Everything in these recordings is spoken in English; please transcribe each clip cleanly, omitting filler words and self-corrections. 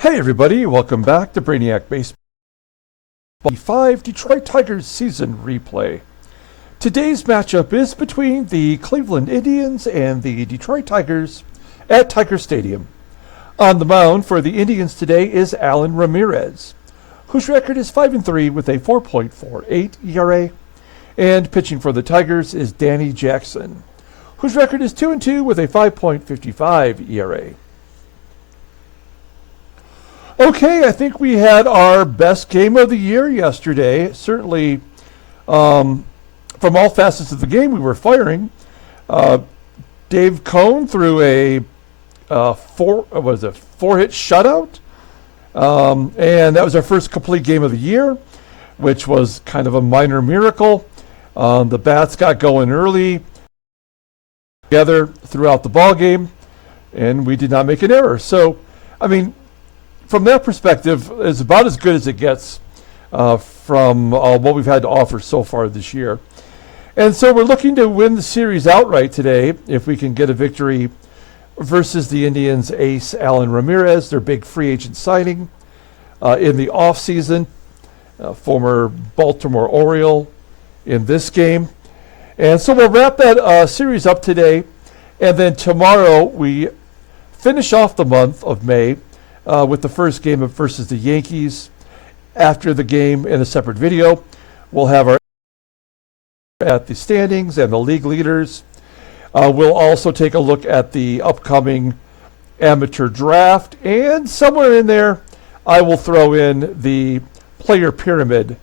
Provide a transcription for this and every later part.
Hey everybody, welcome back to Brainiac Baseball 5 Detroit Tigers season replay. Today's matchup is between the Cleveland Indians and the Detroit Tigers at Tiger Stadium. On the mound for the Indians today is Allan Ramirez, whose record is 5-3 with a 4.48 ERA. And pitching for the Tigers is Danny Jackson, whose record is 2-2 with a 5.55 ERA. Okay, I think we had our best game of the year yesterday. Certainly, from all facets of the game, we were firing. Dave Cone threw a four-hit shutout, and that was our first complete game of the year, which was kind of a minor miracle. The bats got going early, together throughout the ball game, and we did not make an error. So, I mean, from that perspective, it's about as good as it gets from what we've had to offer so far this year. And so we're looking to win the series outright today if we can get a victory versus the Indians' ace, Allan Ramirez, their big free agent signing in the offseason, former Baltimore Oriole in this game. And so we'll wrap that series up today, and then tomorrow we finish off the month of May with the first game versus the Yankees. After the game, in a separate video, we'll have our at the standings and the league leaders. We'll also take a look at the upcoming amateur draft, and somewhere in there, I will throw in the player pyramid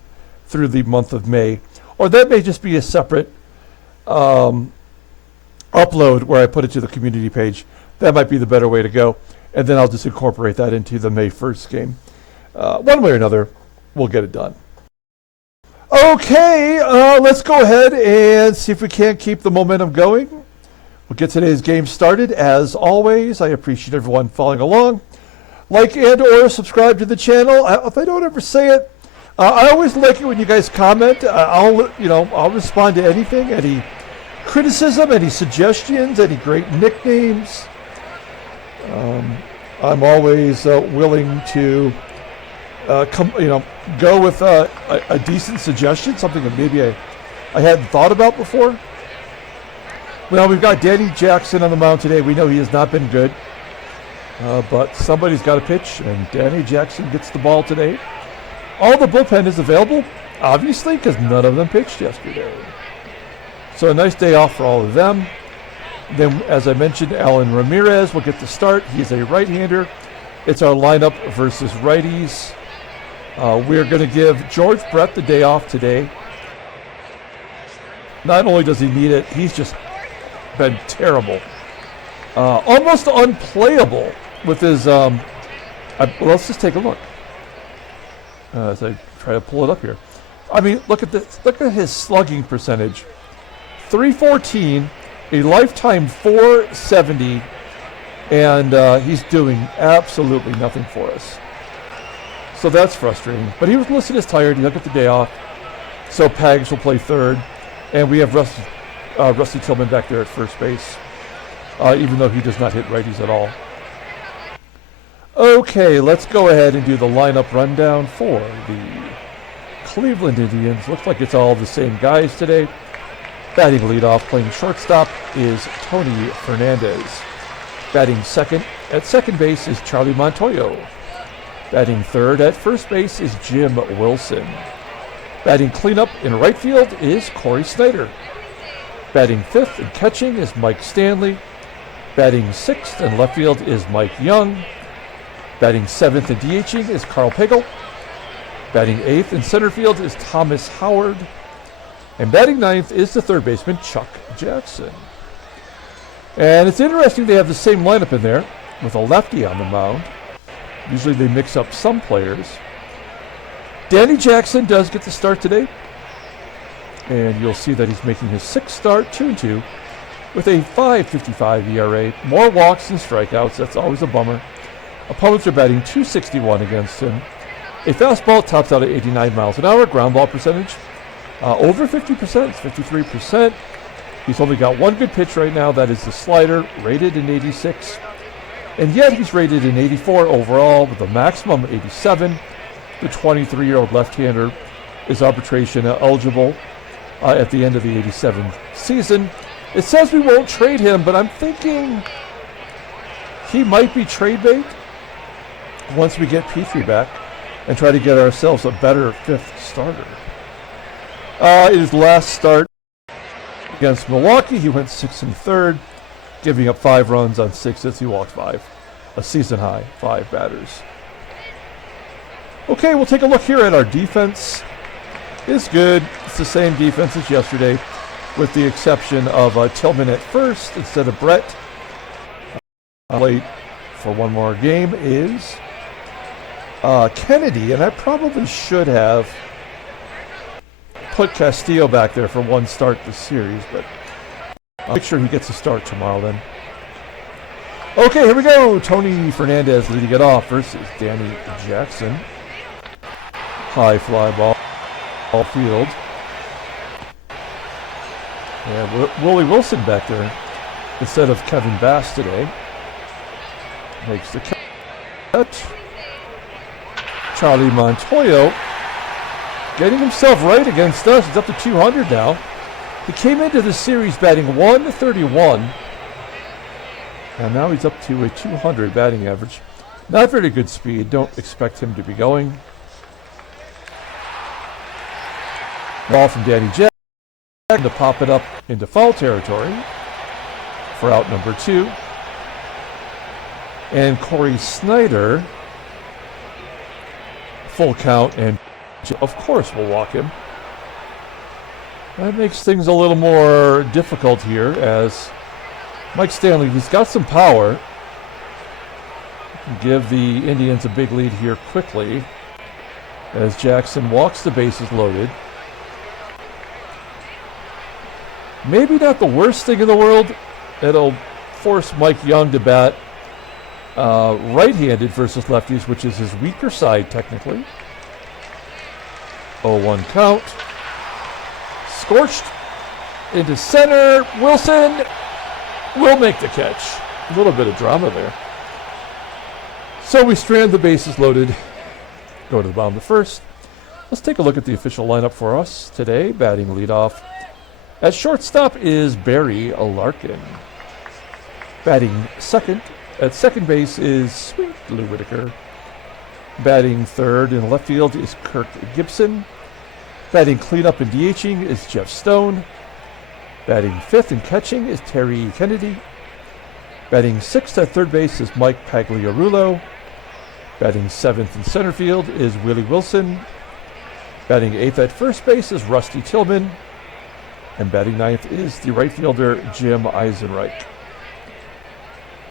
through the month of May. Or that may just be a separate upload where I put it to the community page. That might be the better way to go. And then I'll just incorporate that into the May 1st game. One way or another, we'll get it done. Okay, let's go ahead and see if we can't keep the momentum going. We'll get today's game started. As always, I appreciate everyone following along. Like and or subscribe to the channel. If I don't ever say it, I always like it when you guys comment. I'll respond to anything, any criticism, any suggestions, any great nicknames. I'm always willing to go with a decent suggestion, something that maybe I hadn't thought about before. Well, we've got Danny Jackson on the mound today. We know he has not been good, but somebody's got to pitch, and Danny Jackson gets the ball today. All the bullpen is available, obviously, because none of them pitched yesterday. So a nice day off for all of them. Then, as I mentioned, Allan Ramirez will get the start. He's a right-hander. It's our lineup versus righties. We're going to give George Brett the day off today. Not only does he need it, he's just been terrible. Almost unplayable with his... let's just take a look as I try to pull it up here. I mean, look at this. Look at his slugging percentage. .314. A lifetime .470, and he's doing absolutely nothing for us. So that's frustrating. But he was listed as tired. He'll get the day off. So Pags will play third, and we have Rusty Tillman back there at first base, even though he does not hit righties at all. Okay, let's go ahead and do the lineup rundown for the Cleveland Indians. Looks like it's all the same guys today. Batting leadoff, playing shortstop, is Tony Fernandez. Batting second at second base is Charlie Montoyo. Batting third at first base is Jim Wilson. Batting cleanup in right field is Cory SNYDER. Batting fifth and catching is Mike Stanley. Batting sixth in left field is Mike Young. Batting seventh and DHing is Karl PAGEL. Batting eighth in center field is Thomas Howard. And batting ninth is the third baseman, Chuck Jackson. And it's interesting they have the same lineup in there with a lefty on the mound. Usually they mix up some players. Danny Jackson does get the start today. And you'll see that he's making his sixth start, 2-2, with a 5.55 ERA. More walks than strikeouts. That's always a bummer. Opponents are batting .261 against him. A fastball tops out at 89 miles an hour. Ground ball percentage over 50%, 53%. He's only got one good pitch right now. That is the slider, rated in 86. And yet he's rated an 84 overall with a maximum 87. The 23-year-old left-hander is arbitration eligible at the end of the 87 season. It says we won't trade him, but I'm thinking he might be trade bait once we get Petrie back and try to get ourselves a better fifth starter. His last start against Milwaukee, he went 6 1/3, giving up 5 runs on 6 hits. He walked 5, a season high, 5 batters. Okay, we'll take a look here at our defense. It's good. It's the same defense as yesterday, with the exception of Tillman at first instead of Brett. Late for one more game is Kennedy, and I probably should have put Castillo back there for one start this series, but I'll make sure he gets a start tomorrow then. Okay, here we go. Tony Fernandez leading it off versus Danny Jackson. High fly ball field. And Willie Wilson back there instead of Kevin Bass today. Makes the catch. Charlie Montoyo getting himself right against us. He's up to 200 now. He came into the series batting 131. And now he's up to a 200 batting average. Not very good speed. Don't expect him to be going. Ball from Danny Jackson to pop it up into foul territory for out number 2. And Cory SNYDER, full count, and of course we'll walk him. That makes things a little more difficult here as Mike Stanley, he's got some power. Give the Indians a big lead here quickly as Jackson walks the bases loaded. Maybe not the worst thing in the world. It'll force Mike Young to bat right-handed versus lefties, which is his weaker side technically. 0-1 count. Scorched into center. Wilson will make the catch. A little bit of drama there. So we strand the bases loaded. Go to the bottom of the first. Let's take a look at the official lineup for us today. Batting leadoff at shortstop is Barry Larkin. Batting second at second base is Sweet Lou Whitaker. Batting third in left field is Kirk GIBSON. Batting cleanup and DHing is Jeff Stone. Batting fifth and catching is Terry Kennedy. Batting sixth at third base is Mike Pagliarulo. Batting seventh in center field is Willie Wilson. Batting eighth at first base is Rusty Tillman. And batting ninth is the right fielder Jim EISENREICH.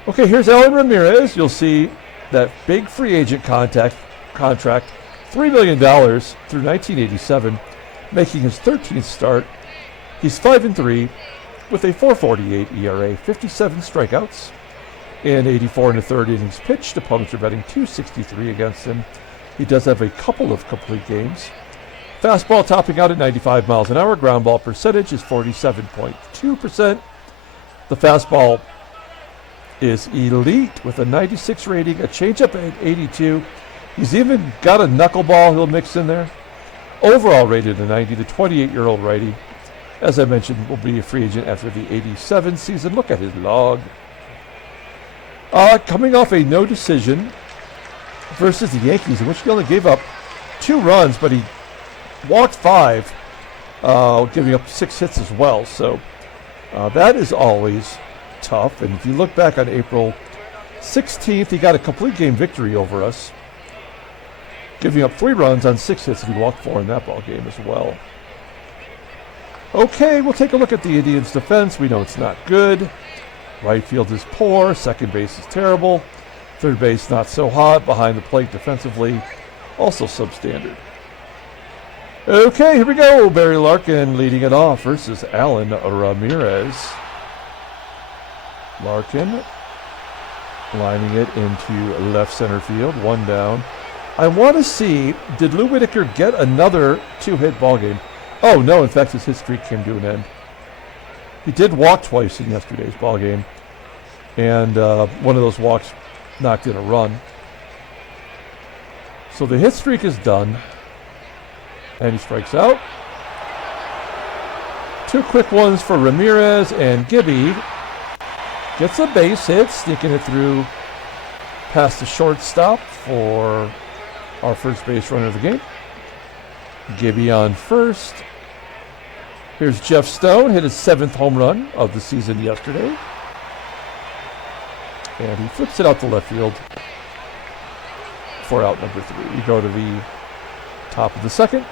Okay, here's Allan Ramirez. You'll see that big free agent contract, $3 million through 1987, making his 13th start. He's 5-3 with a 4.48 ERA, 57 strikeouts, and 84 1/3 innings pitched. Opponents are batting .263 against him. He does have a couple of complete games. Fastball topping out at 95 miles an hour. Ground ball percentage is 47.2%. The fastball is elite with a 96 rating, a changeup at 82. He's even got a knuckleball he'll mix in there. Overall rated a 90. The 28-year-old righty, as I mentioned, will be a free agent after the 87 season. Look at his log. Coming off a no decision versus the Yankees, in which he only gave up 2 runs, but he walked 5, giving up 6 hits as well. So that is always tough. And if you look back on April 16th, he got a complete game victory over us, giving up 3 runs on 6 hits, and he walked 4 in that ball game as well. Okay, we'll take a look at the Indians' defense. We know it's not good. Right field is poor. Second base is terrible. Third base not so hot. Behind the plate defensively, also substandard. Okay, here we go. Barry Larkin leading it off versus Allan Ramirez. Larkin lining it into left center field. 1 down. I want to see, did Lou Whitaker get another 2-hit ball game? Oh, no, in fact, his hit streak came to an end. He did walk twice in yesterday's ball game. And one of those walks knocked in a run. So the hit streak is done. And he strikes out. 2 quick ones for Ramirez, and Gibby gets a base hit, sneaking it through past the shortstop for our first base runner of the game. Gibby on first. Here's Jeff Stone, hit his 7th home run of the season yesterday. And he flips it out to left field for out number 3. We go to the top of the second.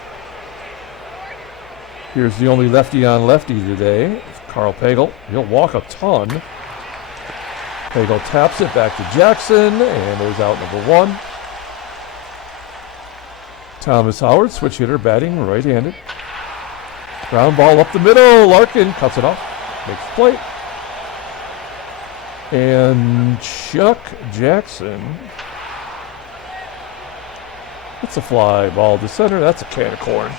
Here's the only lefty on lefty today, Karl Pagel. He'll walk a ton. Pagel taps it back to Jackson, and there's out number 1. Thomas Howard, switch hitter, batting right-handed. Ground ball up the middle. Larkin cuts it off, makes the play. And Chuck Jackson. It's a fly ball to center. That's a can of corn.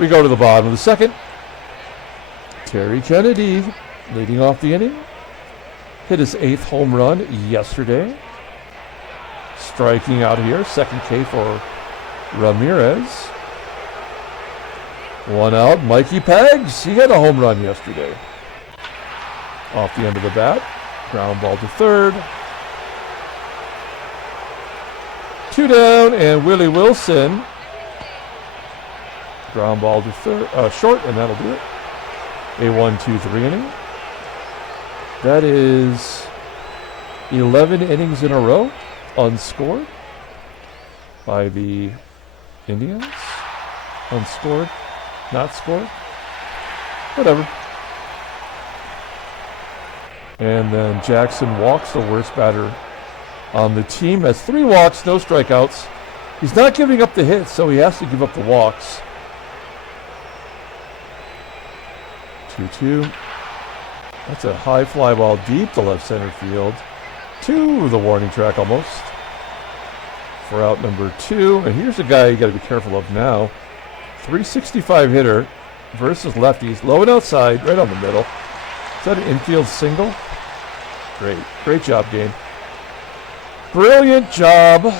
We go to the bottom of the second. Terry Kennedy leading off the inning. Hit his 8th home run yesterday. Striking out here. Second K for Ramirez. 1 out. Mikey Pags. He had a home run yesterday. Off the end of the bat. Ground ball to third. 2 down, and Willie Wilson. Ground ball to third, short, and that'll do it. A 1-2-3 inning. That is 11 innings in a row unscored by the Indians. Unscored, not scored, whatever. And then Jackson walks, the worst batter on the team. Has 3 walks, no strikeouts. He's not giving up the hits, so he has to give up the walks. 2-2. That's a high fly ball deep to left center field. To the warning track almost. For out number 2. And here's a guy you got to be careful of now. 365 hitter versus lefties. Low and outside, right on the middle. Is that an infield single? Great. Great job, game. Brilliant job.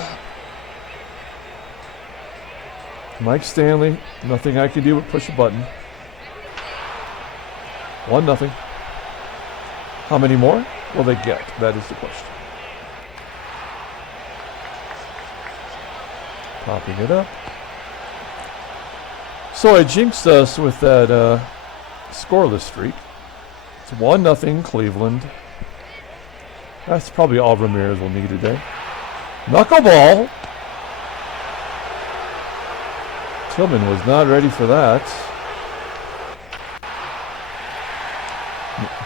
Mike Stanley. Nothing I can do but push a button. 1-0. How many more will they get? That is the question. Popping it up. So I jinxed us with that scoreless streak. It's 1-0 Cleveland. That's probably all Ramirez will need today. Knuckleball. Tillman was not ready for that.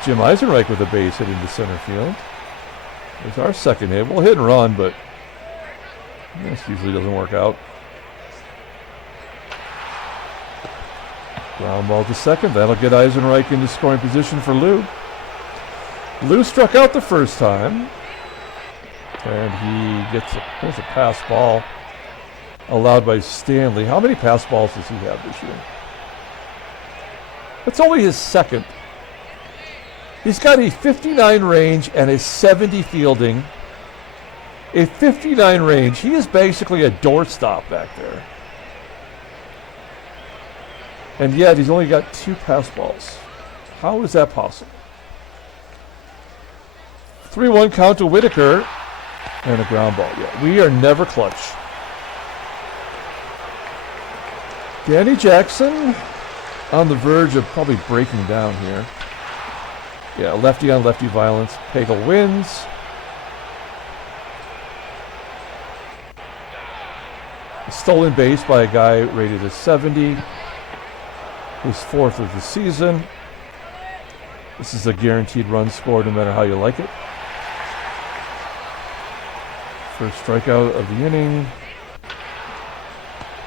Jim Eisenreich with a base hit into center field. There's our second hit. We'll hit and run, but this usually doesn't work out. Ground ball to second. That'll get Eisenreich into scoring position for Lou. Lou struck out the first time. And he gets a pass ball allowed by Stanley. How many pass balls does he have this year? That's only his second. He's got a 59 range and a 70 fielding. A 59 range. He is basically a doorstop back there. And yet he's only got 2 pass balls. How is that possible? 3-1 count to Whitaker. And a ground ball. Yeah, we are never clutch. Danny Jackson on the verge of probably breaking down here. Yeah, lefty on lefty violence. Pagel wins. A stolen base by a guy rated as 70. His 4th of the season. This is a guaranteed run score no matter how you like it. First strikeout of the inning.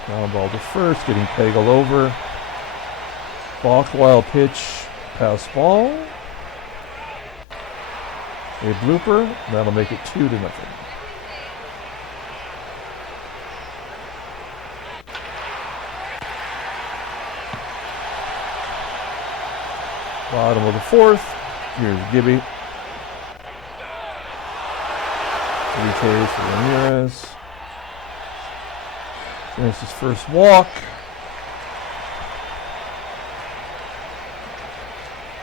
Ground ball to first, getting Pagel over. Balk wild pitch, pass ball. A blooper, that'll make it 2-0. Bottom of the 4th. Here's Gibby. Ks for Ramirez. There's his first walk.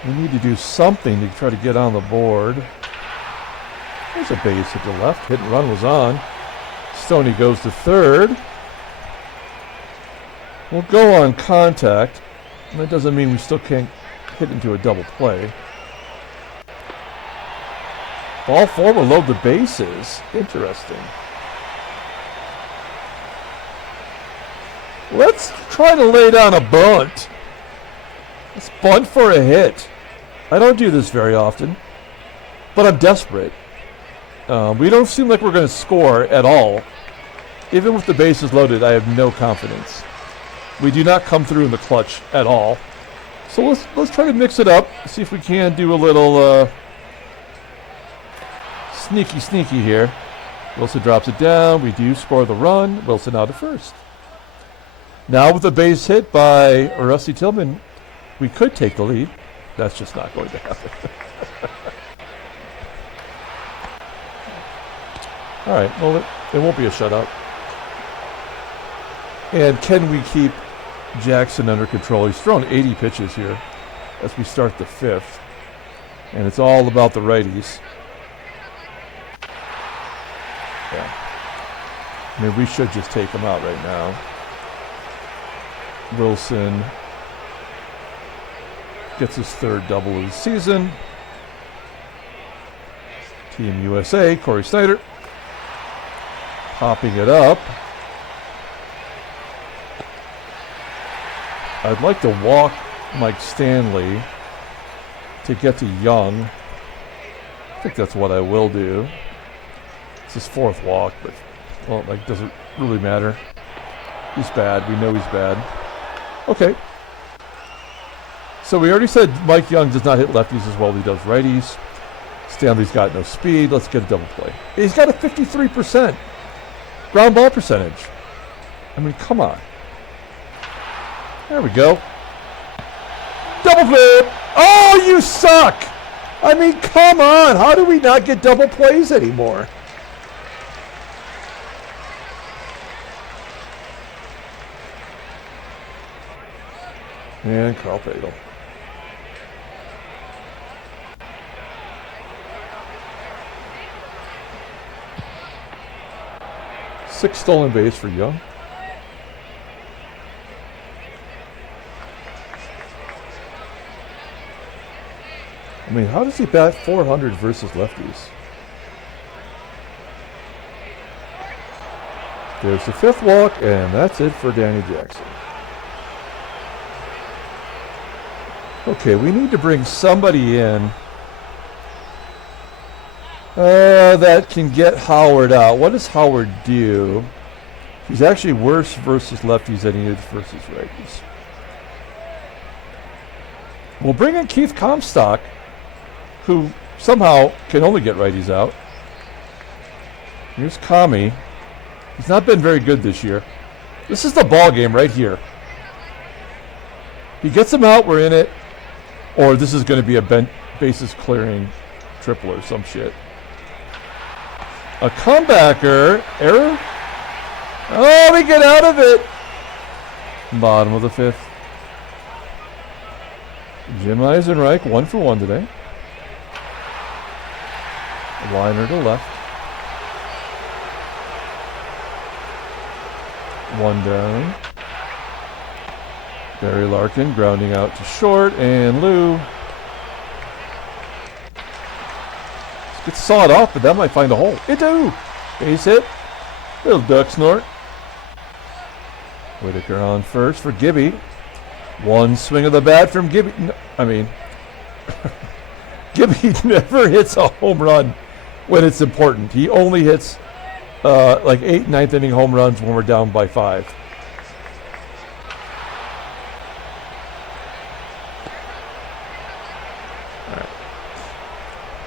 We need to do something to try to get on the board. There's a base hit to left. Hit and run was on. Stoney goes to third. We'll go on contact. And that doesn't mean we still can't hit into a double play. Ball four will load the bases. Interesting. Let's try to lay down a bunt. Let's bunt for a hit. I don't do this very often, but I'm desperate. We don't seem like we're going to score at all. Even with the bases loaded, I have no confidence. We do not come through in the clutch at all. So let's try to mix it up. See if we can do a little sneaky here. Wilson drops it down. We do score the run. Wilson out at first. Now with a base hit by Rusty Tillman, we could take the lead. That's just not going to happen. All right, well, it won't be a shutout. And can we keep Jackson under control? He's thrown 80 pitches here as we start the fifth. And it's all about the righties. Yeah. I mean, we should just take him out right now. Wilson gets his third double of the season. Team USA, Cory SNYDER popping it up. I'd like to walk Mike Stanley to get to Young. I think that's what I will do. It's his fourth walk, but well, like, doesn't really matter. He's bad. We know he's bad. Okay. So we already said Mike Young does not hit lefties as well as he does righties. Stanley's got no speed. Let's get a double play. He's got a 53% ground ball percentage. I mean, come on. There we go. Double play. Oh, you suck. I mean, come on. How do we not get double plays anymore? And Karl PAGEL. Six stolen base for Young. I mean, how does he bat 400 versus lefties? There's the fifth walk, and that's it for Danny Jackson. Okay, we need to bring somebody in that can get Howard out. What does Howard do? He's actually worse versus lefties than he is versus righties. We'll bring in Keith Comstock, who somehow can only get righties out. Here's Kami. He's not been very good this year. This is the ball game right here. He gets him out, we're in it. Or this is going to be a bases clearing triple or some shit. A comebacker. Error? Oh, we get out of it. Bottom of the fifth. Jim Eisenreich, 1 for 1 today. Liner to left. 1 down. Barry Larkin grounding out to short, and Lou gets sawed off, but that might find a hole. It do. Base hit. Little duck snort. Whitaker on first for Gibby. One swing of the bat from Gibby. No, I mean, Gibby never hits a home run when it's important. He only hits like 8 ninth inning home runs when we're down by 5.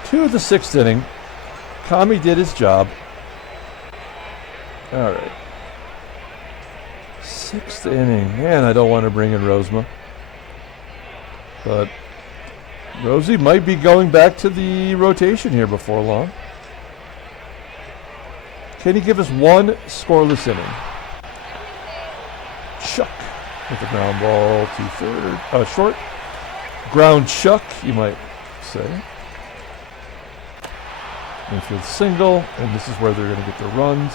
To the 6th inning. Kami did his job. All right. 6th inning. Man, I don't want to bring in Rosema. But Rosie might be going back to the rotation here before long. Can he give us one scoreless inning? Chuck with the ground ball to third, short. Ground chuck, you might say. Infield single, and this is where they're going to get their runs.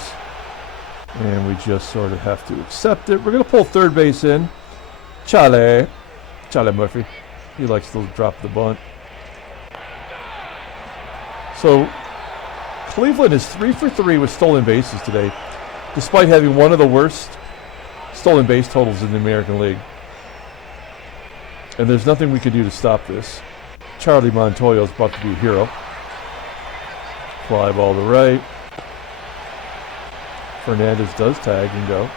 And we just sort of have to accept it. We're going to pull third base in. Charlie Murphy. He likes to drop the bunt. So Cleveland is 3 for 3 with stolen bases today, despite having one of the worst stolen base totals in the American League. And there's nothing we can do to stop this. Charlie Montoyo is about to be a hero. Fly ball to right. Fernandez does tag and go.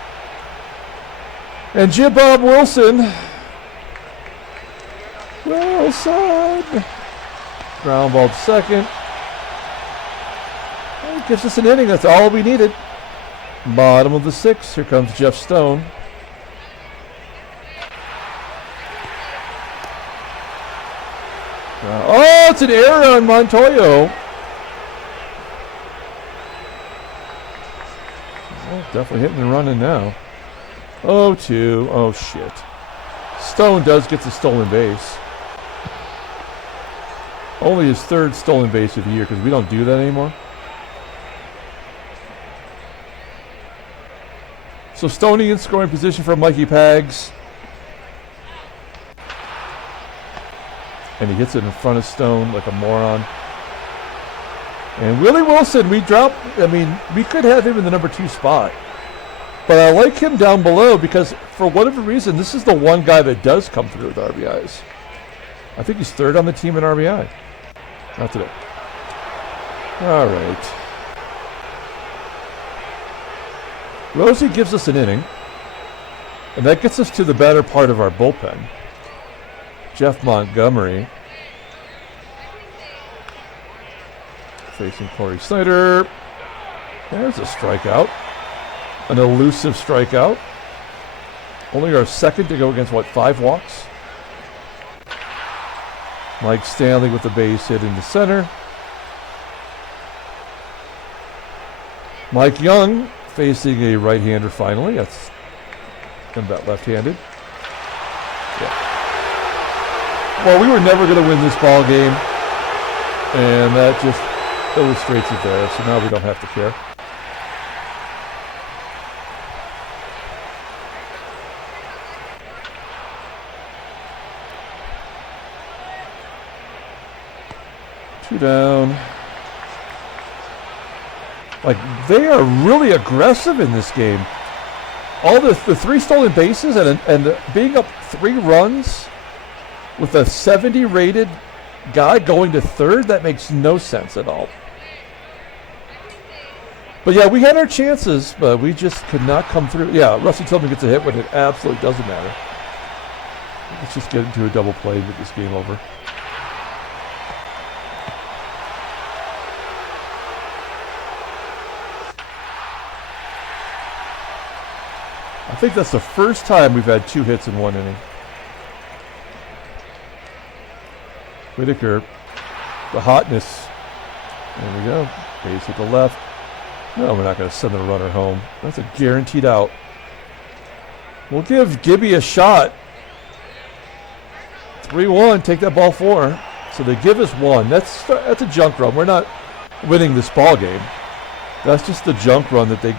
And Jim Bob Wilson. Ground ball to second. That gives us an inning. That's all we needed. Bottom of the sixth. Here comes Jeff Stone. Oh, it's an error on Montoyo. Oh, definitely hitting and running now. 0-2. Oh, shit. Stone does get the stolen base. Only his third stolen base of the year because we don't do that anymore. So Stoney in scoring position for Mikey Pags. And he hits it in front of Stone like a moron. And Willie Wilson, we dropped. I mean, we could have him in the number 2 spot. But I like him down below because for whatever reason, this is the one guy that does come through with RBIs. I think he's third on the team in RBI. Not today. All right. Rosie gives us an inning. And that gets us to the better part of our bullpen. Jeff Montgomery facing Cory SNYDER. There's a strikeout. An elusive strikeout. Only our second to go against, 5 walks? Mike Stanley with the base hit into center. Mike Young facing a right-hander finally. That's him about left-handed. Yeah. Well, we were never going to win this ball game, and that just illustrates it there. So now we don't have to care. Two down. Like, they are really aggressive in this game. All the 3 stolen bases and being up 3 runs with a 70 rated guy going to third, that makes no sense at all. But yeah, we had our chances, but we just could not come through. Yeah, Rusty Tillman gets a hit when it absolutely doesn't matter. Let's just get into a double play with this game over. I think that's the first time we've had 2 hits in 1 inning. Whitaker, the hotness. There we go. Base at the left. No, we're not going to send the runner home. That's a guaranteed out. We'll give Gibby a shot. 3-1. Take that ball 4. So they give us 1. That's a junk run. We're not winning this ball game. That's just the junk run that they.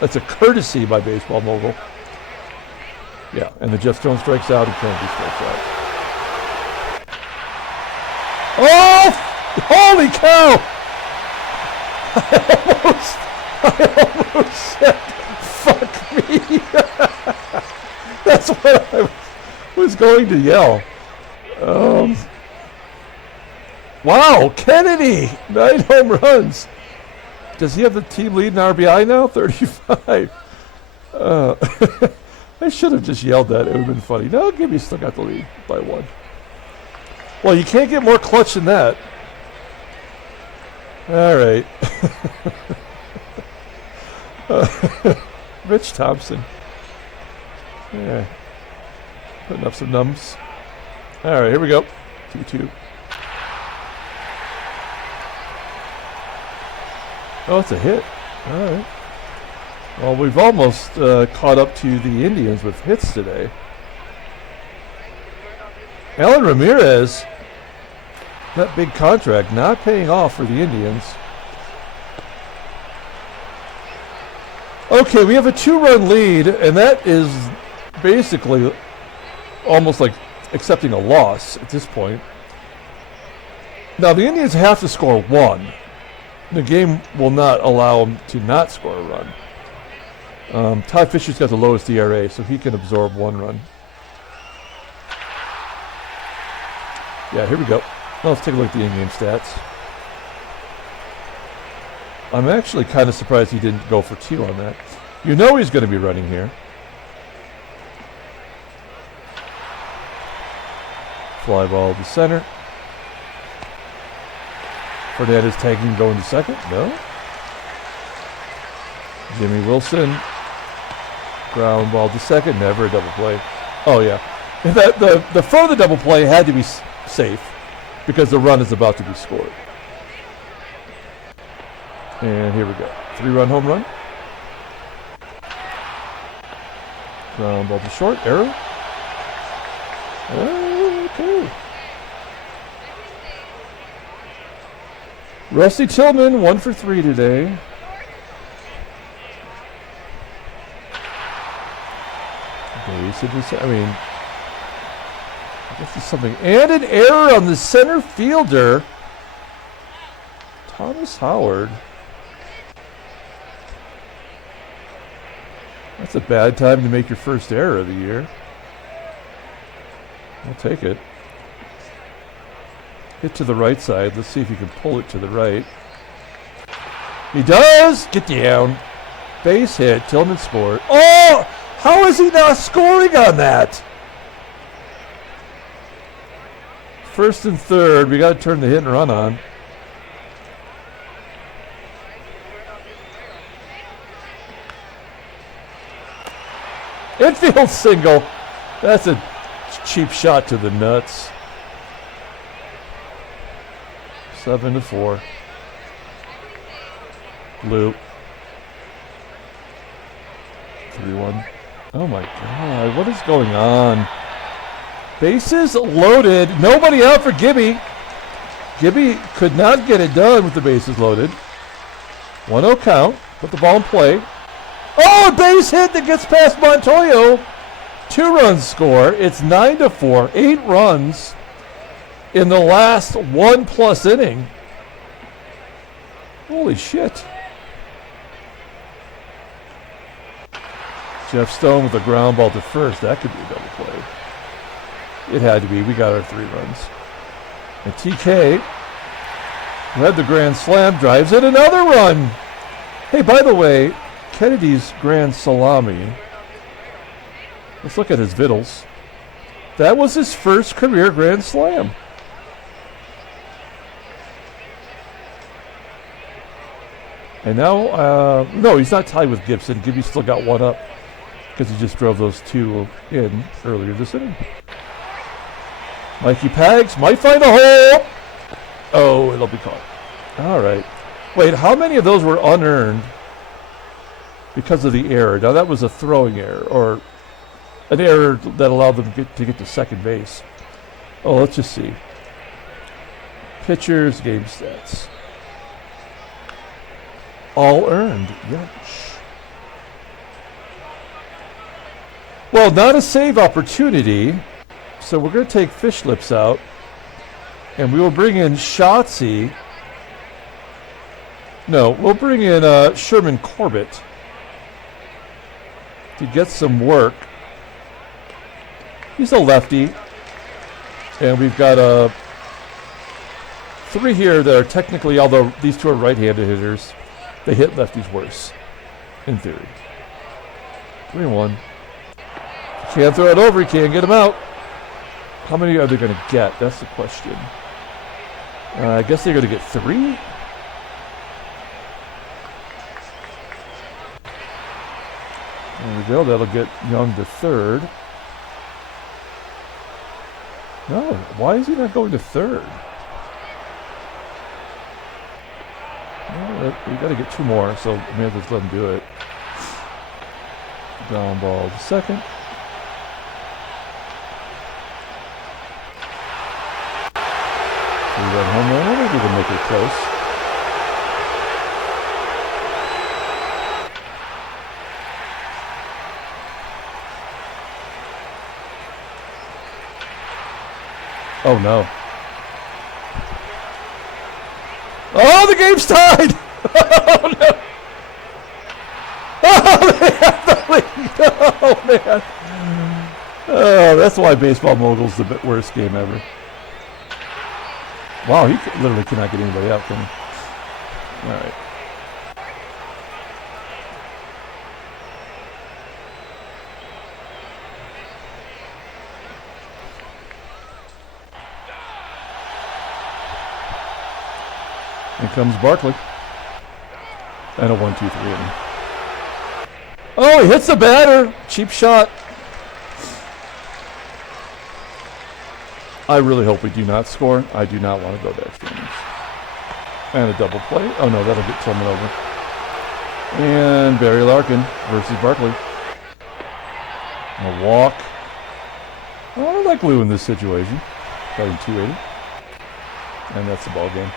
That's a courtesy by Baseball Mogul. Yeah, and the Jeff Jones strikes out and Kennedy strikes out. Oh! Holy cow! I almost said, fuck me. That's what I was going to yell. Wow, Kennedy! 9 home runs. Does he have the team lead in RBI now? 35. I should have just yelled that. It would have been funny. No, Gibby still got the lead by 1. Well, you can't get more clutch than that. All right. Rich Thompson. Yeah. Putting up some numbs. All right, here we go. 2-2. Oh, it's a hit. All right. Well, we've almost caught up to the Indians with hits today. Allan Ramirez, that big contract, not paying off for the Indians. Okay, we have a 2-run lead, and that is basically almost like accepting a loss at this point. Now, the Indians have to score 1. The game will not allow them to not score a run. Todd Fisher's got the lowest ERA, so he can absorb 1 run. Yeah, here we go. Now let's take a look at the in-game stats. I'm actually kind of surprised he didn't go for 2 on that. You know he's going to be running here. Fly ball to center. Fernandez tagging going to second. No. Jimmy Wilson. Ground ball to second. Never a double play. Oh, yeah. The front of the double play had to be safe because the run is about to be scored. And here we go. 3-run home run. Ground ball to short. Error. Okay. Rusty Tillman, 1 for 3 today. I mean, I guess there's something. And an error on the center fielder, Thomas Howard. That's a bad time to make your first error of the year. I'll take it. Hit to the right side. Let's see if he can pull it to the right. He does! Get down. Base hit. Tillman scored. Oh! How is he not scoring on that? First and third. We got to turn the hit and run on. Infield single. That's a cheap shot to the nuts. 7-4. Loop. 3-1. Oh my God, what is going on? Bases loaded. Nobody out for Gibby. Gibby could not get it done with the bases loaded. 1-0 count. Put the ball in play. Oh, a base hit that gets past Montoyo. 2-run score. It's 9-4. 8 runs in the last 1+ inning. Holy shit. Jeff Stone with a ground ball to first. That could be a double play. It had to be. We got our 3 runs. And TK, who had the grand slam, drives in another run. Hey, by the way, Kennedy's grand salami. Let's look at his vittles. That was his first career grand slam. And now, no, he's not tied with Gibson. Gibby still got 1 up because he just drove those 2 in earlier this inning. Mikey Pags might find a hole. Oh, it'll be caught. All right. Wait, how many of those were unearned because of the error? Now, that was a throwing error or an error that allowed them to get to second base. Oh, let's just see. Pitchers, game stats. All earned. Yes. Well, not a save opportunity. So we're going to take Fish Lips out. And we will bring in Shotzi. No, we'll bring in Sherman Corbett to get some work. He's a lefty. And we've got 3 here that are technically, although these 2 are right-handed hitters, they hit lefties worse, in theory. 3-1. Can't throw it over, you can't get him out. How many are they going to get? That's the question. I guess they're going to get 3? There we go. That'll get Young to third. No, why is he not going to third? Oh, We got to get 2 more, so maybe just let him do it. Ground ball to second. We got a home run. I think we can make it close. Oh no. Oh, the game's tied! Oh no! Oh, they have the lead! Oh man! Oh, that's why Baseball Mogul's the worst game ever. Wow, he literally cannot get anybody out, can he? All right. Here comes Barkley. And a 1-2-3 inning. Oh, he hits the batter. Cheap shot. I really hope we do not score. I do not want to go to extra innings. And a double play. Oh no, that'll get Tillman over. And Barry Larkin versus Barkley. A walk. Oh, I like Lou in this situation. Batting 280. And that's the ball game.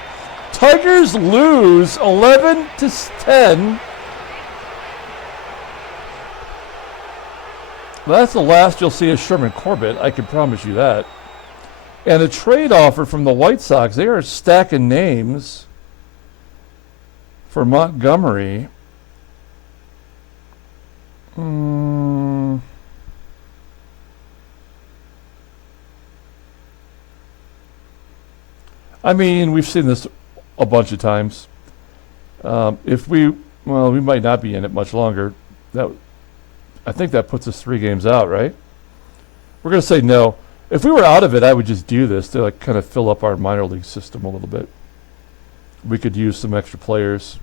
Tigers lose 11-10. That's the last you'll see of Sherman Corbett. I can promise you that. And a trade offer from the White Sox. They are stacking names for Montgomery. I mean, we've seen this a bunch of times. We might not be in it much longer. I think that puts us 3 games out, right? We're going to say no. If we were out of it, I would just do this to like kind of fill up our minor league system a little bit. We could use some extra players.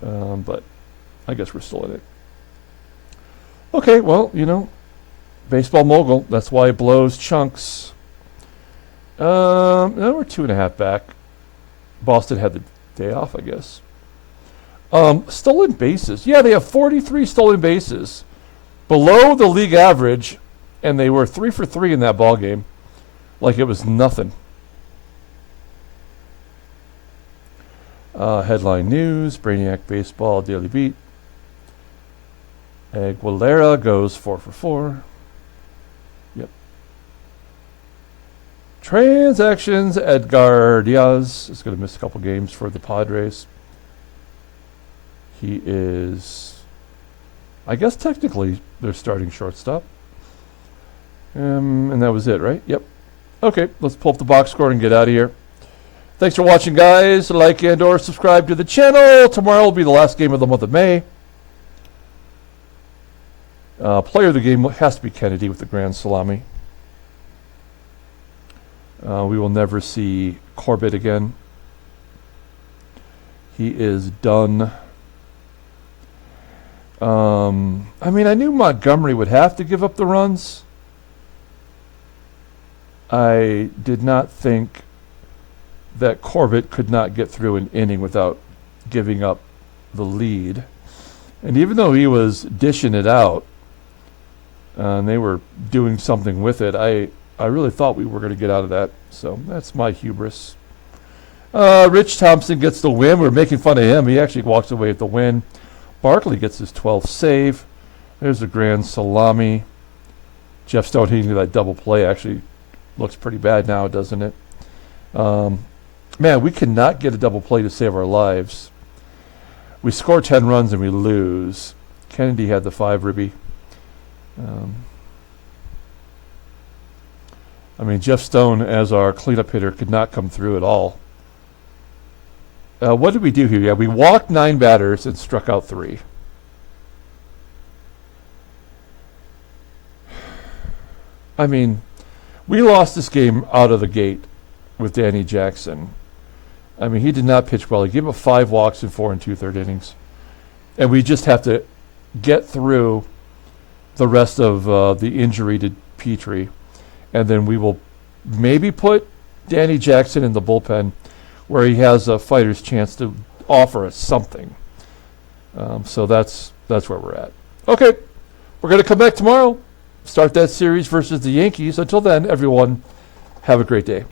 But I guess we're still in it. Okay, well, Baseball Mogul. That's why it blows chunks. No, we're 2.5 back. Boston had the day off, I guess. Stolen bases. Yeah, they have 43 stolen bases. Below the league average, and they were 3 for 3 in that ball game. Like it was nothing. Headline news, Brainiac Baseball Daily Beat. Aguilera goes 4 for 4. Yep. Transactions, Edgar Diaz is going to miss a couple games for the Padres. He is, I guess technically, their starting shortstop. And that was it, right? Yep. Okay, let's pull up the box score and get out of here. Thanks for watching, guys. Like and or subscribe to the channel. Tomorrow will be the last game of the month of May. Player of the game has to be Kennedy with the grand salami. We will never see Corbett again. He is done. I mean, I knew Montgomery would have to give up the runs. I did not think that Corbett could not get through an inning without giving up the lead. And even though he was dishing it out, and they were doing something with it, I really thought we were going to get out of that. So that's my hubris. Rich Thompson gets the win. We're making fun of him. He actually walks away with the win. Barkley gets his 12th save. There's a grand salami. Jeff Stone hitting that double play actually looks pretty bad now, doesn't it? Man, we cannot get a double play to save our lives. We score 10 runs and we lose. Kennedy had the 5 ribby. I mean, Jeff Stone as our cleanup hitter could not come through at all. What did we do here? Yeah, we walked 9 batters and struck out 3. I mean, we lost this game out of the gate with Danny Jackson. I mean, he did not pitch well. He gave up 5 walks in 4 2/3 innings. And we just have to get through the rest of the injury to Petrie. And then we will maybe put Danny Jackson in the bullpen where he has a fighter's chance to offer us something. So that's where we're at. Okay, we're going to come back tomorrow, start that series versus the Yankees. Until then, everyone, have a great day.